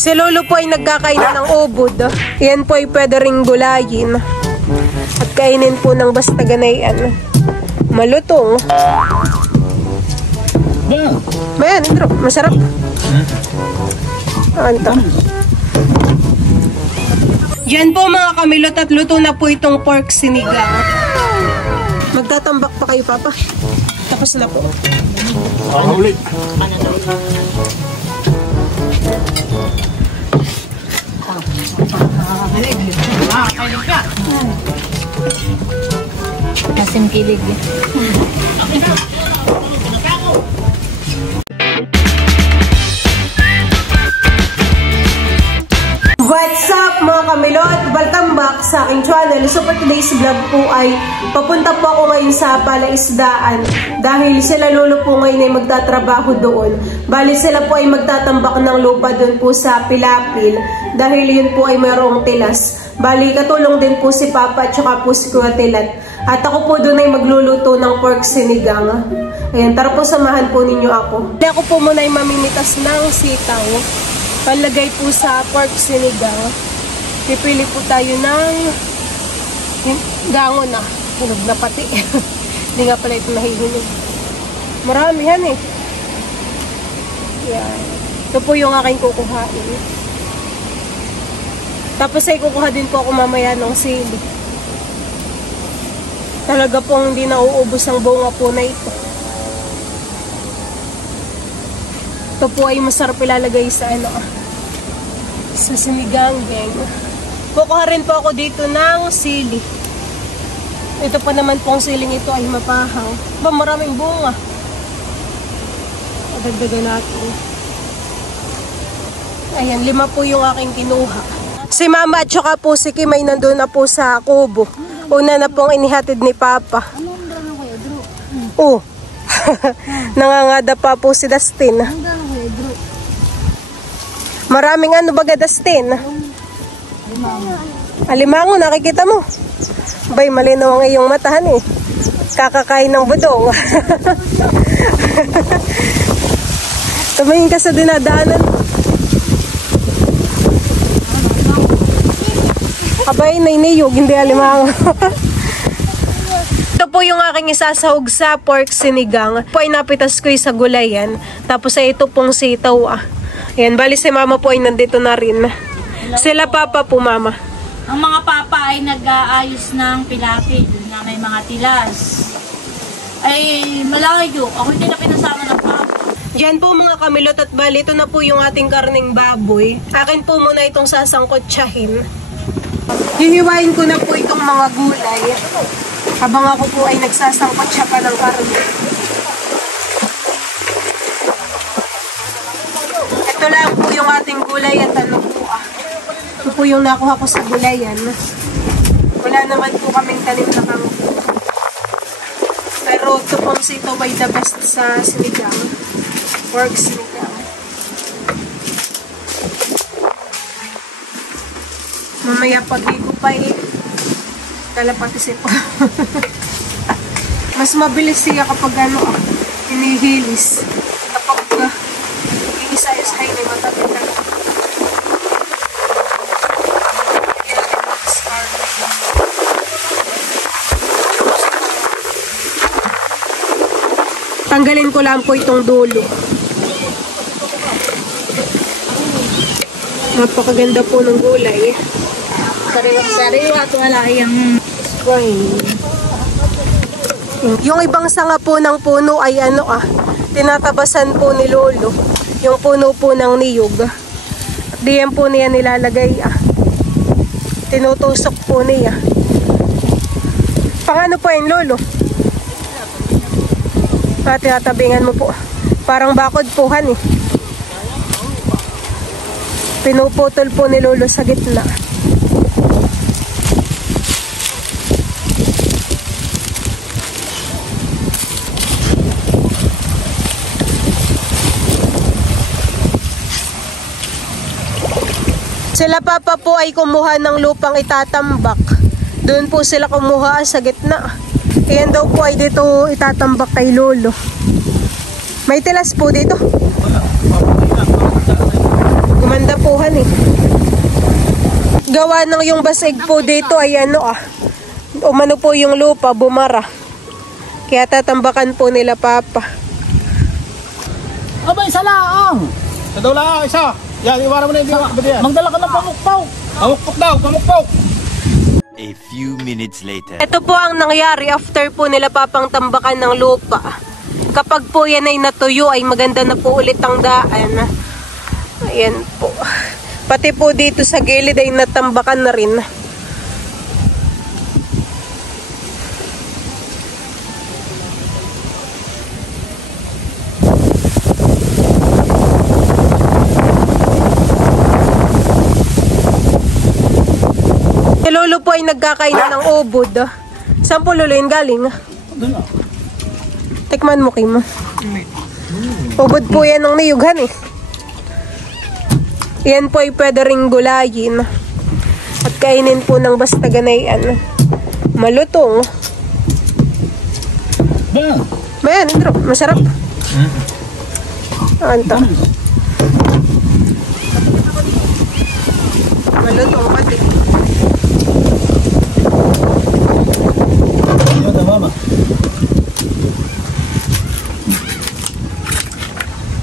Si Lolo po ay nagkakainan ng ubod. Yan po ay pwede ring gulayin. At kainin po ng basta ganayan. Malutong. Mayan, Indro. Masarap. Anta. Yan po mga kamilot at luto na po itong pork sinigang. Magtatambak pa kayo, Papa. Tapos na po. Ulit. Asim kilig. What's up mga kamilot? Welcome back sa aking channel. So for today's vlog po ay papunta po ako ngayon sa Palaisdaan dahil sila Lolo po ngayon ay magtatrabaho doon. Bali sila po ay magtatambak ng lupa doon po sa Pilapil dahil yun po ay mayroong tilas. Bali katulong din po si Papa at saka po si Kuya Tilat. At ako po doon ay magluluto ng pork sinigang. Ayan, tara po samahan po ninyo ako. Ako po muna ay mamimitas ng sitaw. Palagay po sa pork sinigang. Pipili po tayo ng gangon na. Hinog na pati. Hindi nga pala ito nahihinog. Marami yan eh. Yan. Ito po yung aking kukuhain. Tapos ay kukuha din po ako mamaya ng sili. Talaga pong hindi nauubos ang bunga po na ito. Ito po ay masarap ilalagay sa sa sinigang, gang. Kukuha rin po ako dito ng sili. Ito pa naman pong siling ito ay mapahang. Ba, maraming bunga. Dagdagan natin. Ayan, 5 po yung aking kinuha. Si Mama at saka po si Kim ay nandun na po sa kubo. Una na pong inihatid ni Papa. Oh. Nangangada pa po si Dustin. Maraming baga Dustin. Alimango, nakikita mo. Bay, malinaw ang iyong matahan eh. Kakakain ng budong. Tumingin ka sa dinadaanan. Abay, nainiyog, hindi alimango. Ito po yung aking isasahog sa pork sinigang. Po ay napitas ko sa gulayan. Tapos ay ito pong sitaw. Ayan, bali si Mama po ay nandito na rin. Sila Papa po, Mama. Ang mga papa ay nag-aayos ng pilapil na may mga tilas. Ay malayo. Ako hindi na pinasama ng papa. Diyan po mga kamilot at bali, ito na po yung ating karning baboy. Akin po muna itong sasangkotsahin. Hihiwain ko na po itong mga gulay. Habang ako po ay nagsasangkotsya pa ng karne. Ito lang po yung ating gulay at po. Ito po yung nakuha ko sa gulayan. Wala naman po kaming tanim na kangkong. Pero ito pong sitaw ay the best sa sinigang. Pork sinigang. Mamaya pag-igo pa talapatisip ko. Mas mabilis siya kapag inihilis. Kapag iisa-isa ay matabi talaga. Tanggalin ko lang po itong dulo. Napakaganda po ng gulay. Sariwa at wala yung spray. Yung ibang sanga po ng puno ay tinatabasan po ni Lolo. Yung puno po ng niyog. Diyan po niya nilalagay. Tinutusok po niya. Pang po yun, Lolo? Tinatabingan mo po. Parang bakod puhan eh. Pinuputol po ni Lolo sa gitna. Sila Papa po ay kumuha ng lupang itatambak. Doon po sila kumuha sa gitna. Ayan daw po ay dito itatambak kay Lolo. May tilas po dito. Gumanda pohan gawa ng yung basig po dito ay umano po yung lupa, bumara. Kaya tatambakan po nila Papa. Aba, isa lang! Sa daw lang, isa. Yan, iwanan mo na yung diyan. Magdala ka ng pamukpaw. Pamukpok daw, pamukpok. A few minutes later. Ito po ang nangyari after po nila Papang tambakan ng lupa. Kapag po yan ay natuyo ay maganda na po ulit ang daan. Ayan po. Pati po dito sa gilid ay natambakan na rin. Si Lolo po ay nagkakainan ng ubod. Saan po Lolo yun galing? Tikman mo, Kim. Ubod po yan ng niyughan eh. Yan po ay pwede ring gulayin. At kainin po ng basta ganayan. Malutong. Bayan, Indro. Masarap. Anta. Malutong pati.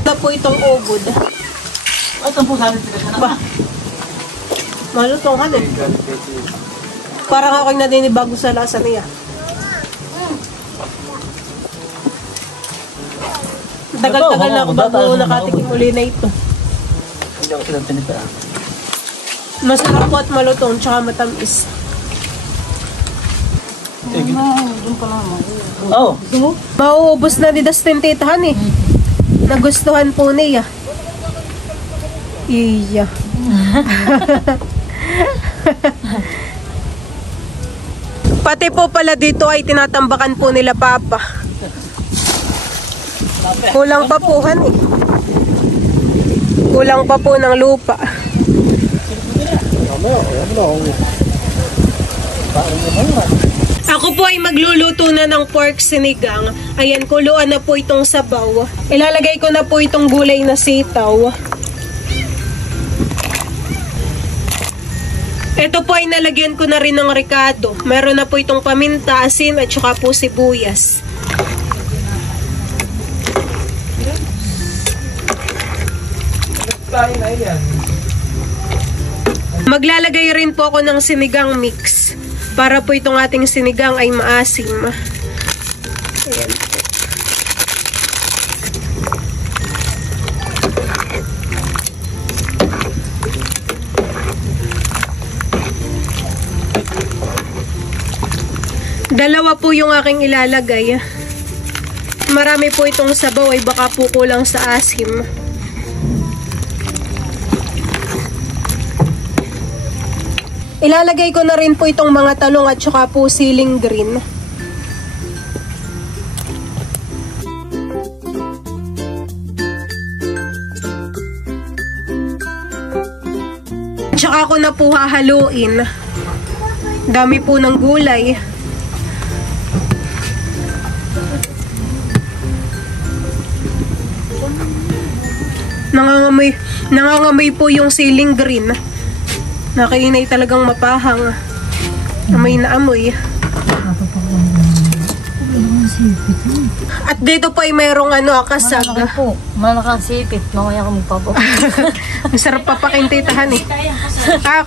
Ito po itong ubod. Ito po sabi ko Ba? Malutong ka din. Parang ako'y naninibago sa lasa niya. Tagal-tagal na ako bago nakatikim uli na ito. Hindi ako silang tinita. Masarap po at malutong, tsaka matamis. Oh. Mauubos na ni Dustin titahan eh. Nagustuhan po niya. Iya. Pati po pala dito ay tinatambakan po nila Papa. Kulang pa po han eh. Kulang pa po ng lupa. Ako po ay magluluto na ng pork sinigang. Ayan, kuluan na po itong sabaw. Ilalagay ko na po itong gulay na sitaw. Ito po ay nalagyan ko na rin ng ricado. Meron na po itong paminta, asin at saka po sibuyas. Maglalagay rin po ako ng sinigang mix. Para po itong ating sinigang ay maasim. Ayan po. Dalawa po yung aking ilalagay. Marami po itong sabaw ay baka po kulang sa asim. Ilalagay ko na rin po itong mga talong at saka po siling green. Tsaka ko na po hahaluin. Dami po ng gulay. Nangangamoy po yung siling green. Nakainay talagang mapahang. Amoy na amoy. At dito po ay mayroong kasag. Malakasipit. Mamaya ka magpapo. Masarap papakintitahan eh.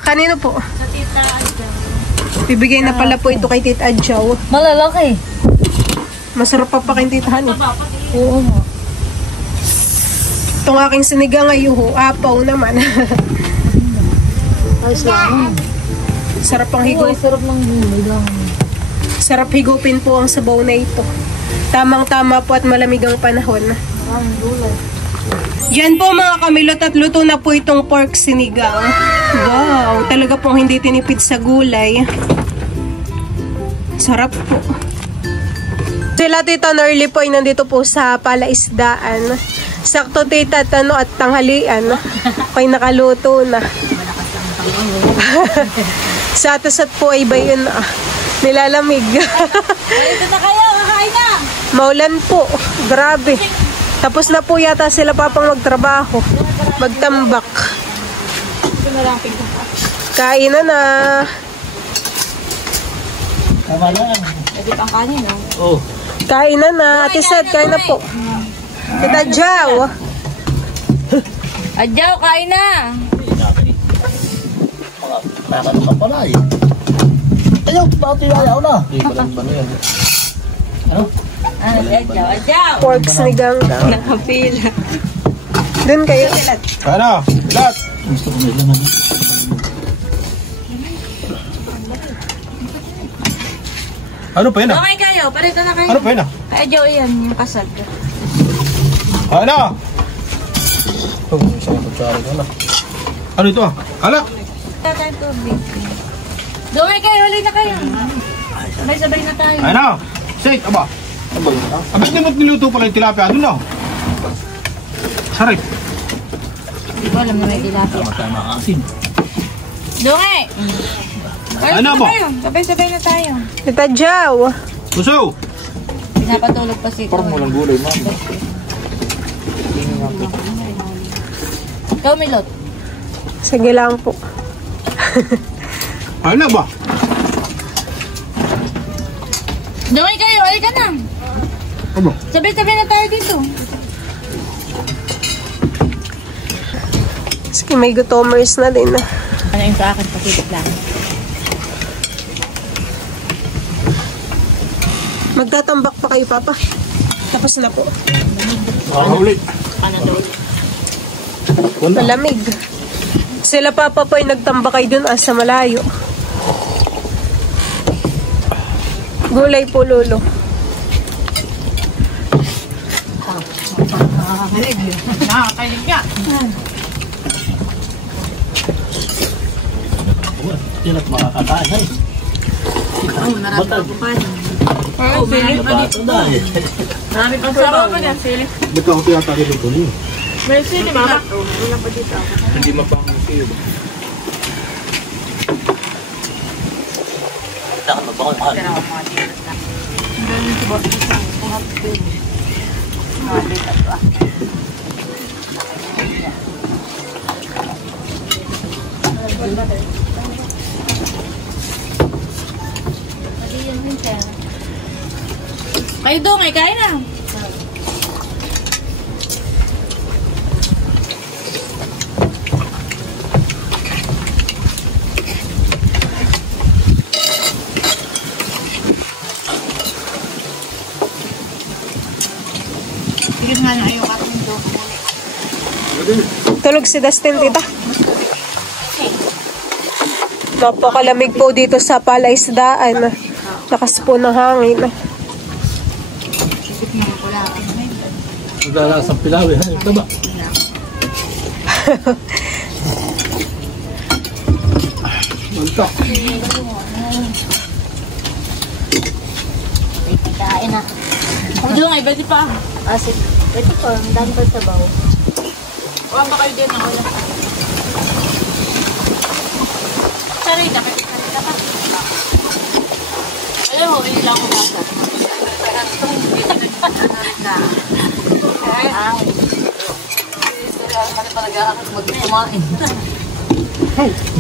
Kanino po? Sa tita Adjaw. Bibigay na pala po ito kay Tita Adjaw. Malalaki. Masarap papakintitahan eh. Oo nga. Itong aking sinigang ay apaw naman. Ay, sarap. Sarap ang higo. Sarap ng gulay lang. Sarap higupin po ang sabaw na ito. Tamang-tama po at malamig ang panahon. Ang gulay. Yan po mga kamilot at luto na po itong pork sinigang. Wow, talaga pong hindi tinipid sa gulay. Sarap po. Sila Tita Norly po ay nandito po sa palaisdaan. Sakto tita at tanghalian. Ako'y nakaluto na. Sa atasat po ay ba yun nilalamig. Dito na kayo, kakain na! Maulan po. Grabe. Tapos na po yata sila Papang magtrabaho. Magtambak. Ito na lang pinggan. Kainan na. Tama na. Pwede pang kanin, no? Oh. Kainan na. Ate Seth, kain na po. Tita Jow. Adyaw, kain na! Nakakano ka pala eh. Ayaw, bakit ayaw na? Hindi ko lang ba yan? Ano? Adyaw, adyaw! Pork sinigang. Nakapila. Doon kayo. Ano? Lahat. Gusto ko nila naman. Ano pa yun ah? Okay kayo, parito na kayo. Ano pa yun ah? Kay Adyaw yan, yung kasal ko. Ano? Oh, isang kutsara ka na. Ano ito ah? Alak. Tatay tubig. Doon kayo, huli na kayo. Sabay-sabay na tayo. Ano? Shake, aba. Abay, hindi mo't niluto pala yung tilapia. Ano na? Sarap. Hindi ko alam na may tilapia. Tama-tama ang asin. Doon Ano ba? Sabay-sabay na tayo. Tita Jow. Puso. Pinapatulog pa si Parang walang gulay, ma'am. Ikaw, Milot. Sige lang po. Ano ba? Doon kayo, halika na. Ano? Sabay-sabay na tayo dito. Sige, may gutomers na din. Ano yung sa akin, pakilit lang. Magtatambak pa kayo, Papa. Tapos na po. Ulit. Ano doon? Malamig. Sila Papa po ay nagtambakay dun sa malayo. Gulay po, Lolo. Nakakailig ka. Hindi na makakatahan. Oh, marami pa po pa. Oh, marami pa dito. Marami pa sabaw pa dyan, sili. Ba't ako tiyata rin ito niyo? May sili, mama. Wala pa dito. Hindi mapangisi yun. Nakakapag ako mahal. Pero ako mga dito na. Ganun si Boss. Mga dito. Mga dito pa. Kayo doon, ay kain na. Sige nga na, ayaw katong doon. Tulog si Dustin, tita. Napakalamig po dito sa palaisdaan. Lakas po ng hangin. Naglalasang pilawi, ha? Ito ba? Mantok. Kain na. Kung doon ay, pwede pa. Sige. Pwede pa, ang dami pa sa bawo. Huwag ba kayo din ako lang. Saray na, pwede ka pa. Alam mo, hindi lang ako nasa.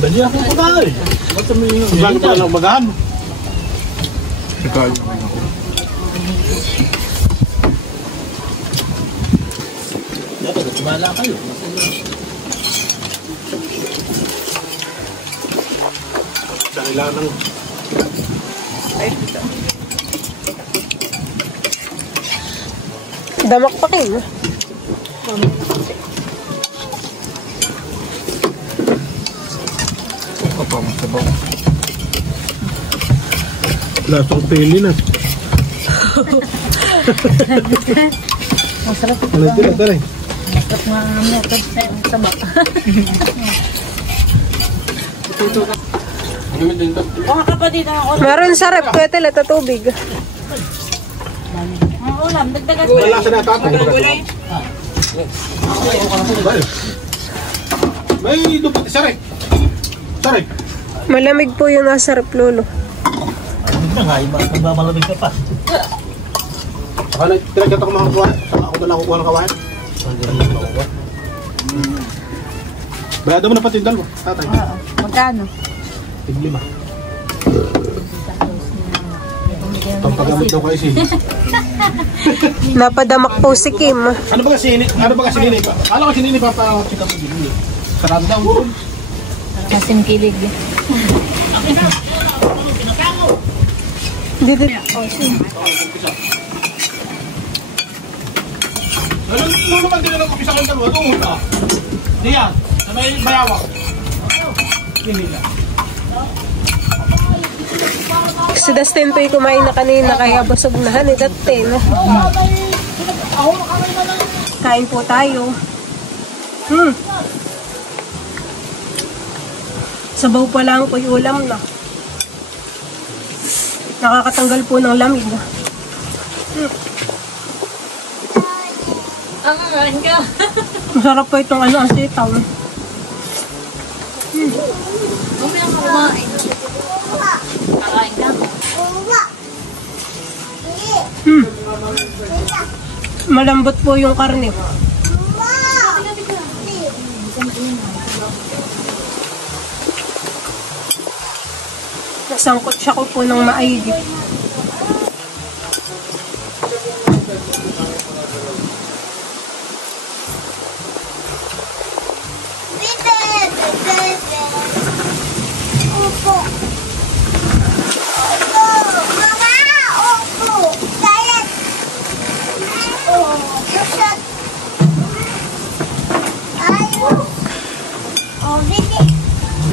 Bali ako pagkain. Ba't mo yung... Bago pa lang magahan. Ikaw. Dapat tumala kayo. Sa kailangan ng... Damak pa kayo. Kapamang sabaw. Lasang pili na. Masarap ito. Ano ito na, taray? Masarap mga method sa sabak. Mga kapatid ako. Meron sa rep, ketel at tubig. Ang ulam, dagdagan. Wala sa natatang. May dupat. Sarap. Sarap. Malamig po yung nasa rep, Lolo. Ano nga, magmamalamig ka pa. Akala, tinagkat ako makakuha. Ako na lang kukuha ng kawain. Bayado mo na pati yung dalawa, tatay. Magkano? Tig-5. Pampagamit daw kayo sini. Napadamak po si Kim. Ano ba kasi nini pa? Alam ko sinini pa para check up din. Sarado daw. Kasing kilig. Dito. Ano naman din lang umpisa ng dalawa doon ka. Diyan, sa may bayawak. Sinila. Si Dustin po yung kumain na kanina kaya busog na han. Dustin. Kain po tayo. Sabaw pa lang po yung ulam na. Nakakatanggal po ng lamig. Ang ka. Masarap po itong asitaw. Mamaya ka kumain. Kakain ka. Malambot po yung karne. Nasangkot siya ko po ng maigi.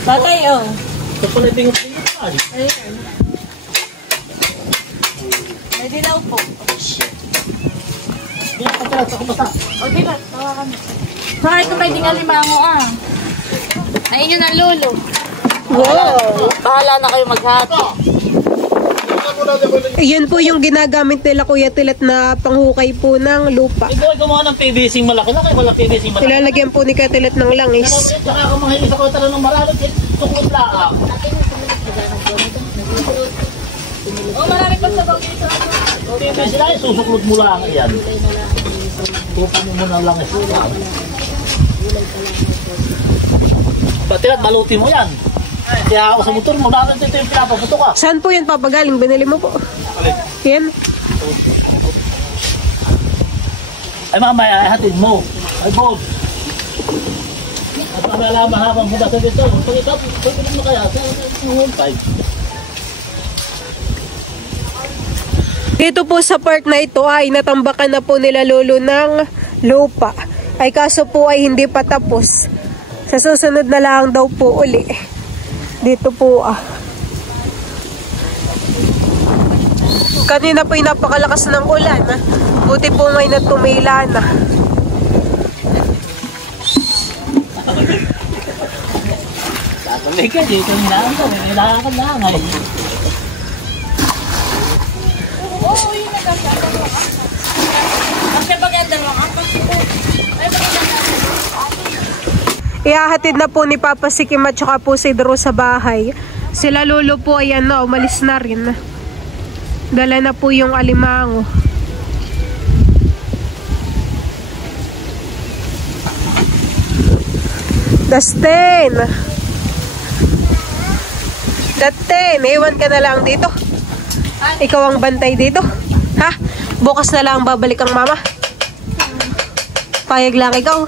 Batay, oh. Ito pala bingot-bingot pa. Ayan. May dilaw po. Yan, pagkalat ako basta. O, diba? Tawa ka na. Bakit ito pwede nga limango, ah? Ay, inyo na lolo. Wow! Bahala na kayo maghati. Yan po yung ginagamit nila Kuya Tilat na panghukay po ng lupa. Ikaw ay gumawa ng PVC malaki-laki. Wala PVC malaki. Nilalagyan po ni Kuya Tilat ng langis. Saka ako mahilig ako talaga ng marami. Tuklod lang. Oh, marami pang sabaw dito. PVC lang, susuklod mo lang yan. Tupan mo muna lang. Batilat, balutin mo yan. Kaya ako sa motor mo, natin ito yung pinapaputo ka. Saan po yan papagaling? Binili mo po. Yan. Ay mamaya, ay hatid mo. Ay boss. At malalaman habang mula sa dito. Pag ikaw, pwede mo kaya sa 1.5. Dito po sa part na ito ay natambakan na po nila lolo ng lupa. Ay kaso po ay hindi pa tapos. Sa susunod na lang daw po uli. Dito po Kanina po yung napakalakas ng ulan. Buti po may natumila na. Tatuloy ka dito. Kailangan ka lang. Oo, yun na kasi. Kasi maganda lang. Ay, maganda. Ihahatid na po ni Papa si Kim at saka po si Drew sa bahay. Sila lolo po ayan na, umalis na rin. Dala na po yung alimango. Dustin! Dustin, iwan ka na lang dito. Ikaw ang bantay dito. Ha? Bukas na lang babalik ang mama. Payag lang ikaw.